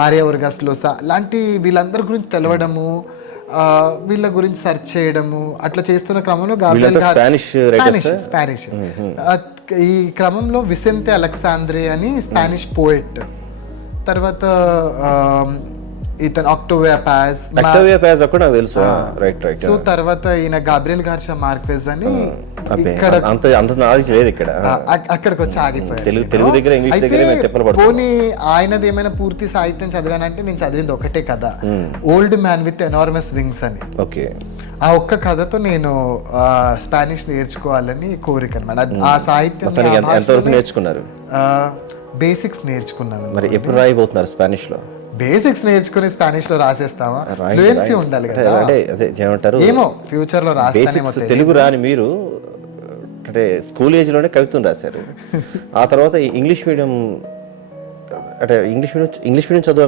Maria ఉర్గాస్ లోసా లాంటి వీళ్ళందరి గురించి తెలవడము వీళ్ళ గురించి సెర్చ్ చేయడము అట్లా చేస్తున్న క్రమంలో గాబ్రియల్ స్పానిష్ ఈ క్రమంలో విసెంతే అలెక్సాంద్రే అని స్పానిష్ పోయెట్. తర్వాత ఇతను ఆక్టోవియా కూడా నాకు తెలుసు. రైట్ రైట్ సో తర్వాత ఈయన గాబ్రియల్ గార్షా మార్క్వెజ్ అని ఇక్కడ అంత అంత నాలెడ్జ్ లేదు ఇక్కడ. అక్కడికి వచ్చి ఆగిపోయారు తెలుగు తెలుగు దగ్గర ఇంగ్లీష్ దగ్గర పోనీ ఆయనది ఏమైనా పూర్తి సాహిత్యం చదివానంటే నేను చదివింది ఒకటే కథ. Old man with enormous wings అని. ఓకే. ఆ ఒక్క కథతో నేను స్పానిష్ నేర్చుకోవాలని కోరిక అనమాట ఆ సాహిత్యం ఎంతవరకు నేర్చుకున్నారు? బేసిక్స్ నేర్చుకున్నాను మరి ఎప్పుడు రాయబోతున్నారు స్పానిష్లో? బేసిక్స్ నేర్చుకుని స్పానిష్లో రాసేస్తావా? ఫ్లూయెన్సీ. ఉండాలి కదా. అంటే అదే ఏమంటారు? ఏమో ఫ్యూచర్లో రాస్తానేమో తెలుగు రాని మీరు అంటే స్కూల్ ఏజ్లోనే కవిత్వం రాశారు. ఆ తర్వాత ఇంగ్లీష్ మీడియం అంటే ఇంగ్లీష్ మీడియం ఇంగ్లీష్ మీడియం చదువు